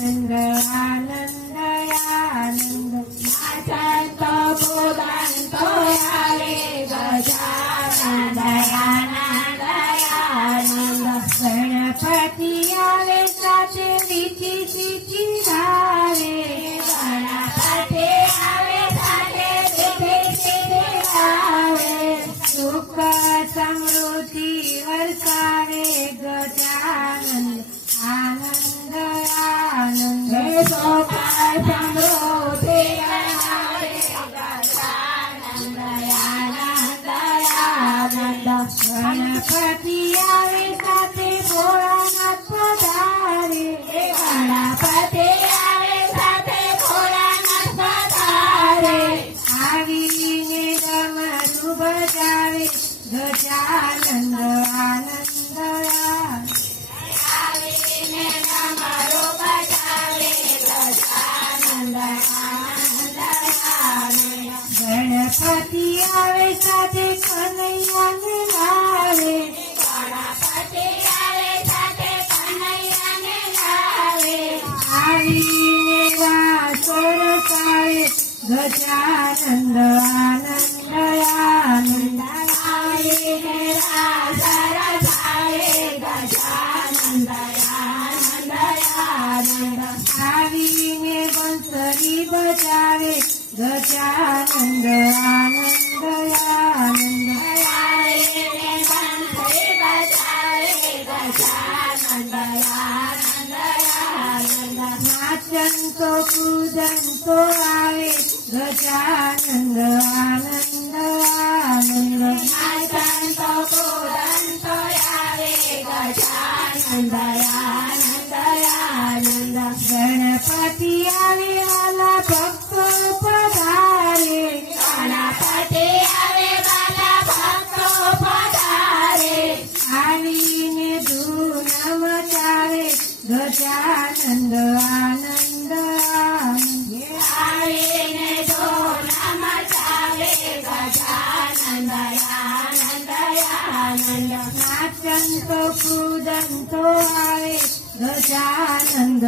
આનંદ આનંદ આનંદ નાચંતો કૂદંતો આવે ગજાનંદ આનંદ આનંદ ગણપતિ આવે સાથે રીતિ સીધી ધારે ગણપતિ આવે સાથે રીતિ સીધી આવે સુખ સમૃદ્ધિ વરસાવે ગજાનંદ આનંદ આનંદ સુખ સમૃદ્ધિ આવે ગજાનંદ આનંદ આનંદ ગણપતિ આવે સાથે ભોળાનાથ પધારે ગણપતિ આવે સાથે ભોળાનાથ પધારે આવીને ડમરું બજાવે ગજાનંદ આનંદ આનંદ આવીને ડમરો બજાવે ગજાનંદ આનંદ આનંદ ગણપતિ આવે સાથે કનૈયાને લાવે ગણપતિ આવે સાથે કનૈયાને લાવે આવીને રાસ રસાવે ગજાનંદ આનંદ આનંદ આવીને રાસ રચાવે ગજાનંદ આનંદ આનંદ આવીને બંસરી બજાવે ગજાનંદ આનંદ આનંદ આવીને બંસરી બજાવે ગજાનંદ આનંદ આનંદ નાચંતો કૂદંતો આવે ગજાનંદ આનંદ આનંદ નાચંતો કૂદંતો આવે ગજાનંદ આનંદ આનંદ ગણપતિ આવે વાલા ભક્તો પધારે ગણપતિ આવે વાલા ભક્તો પધારે આવીને ધૂન મચાવે ગજાનંદ આનંદ આનંદ આવીને ધૂન મચાવે ગજાનંદ આનંદ આનંદ નાચંતો કૂદંતો આવે ગજાનંદ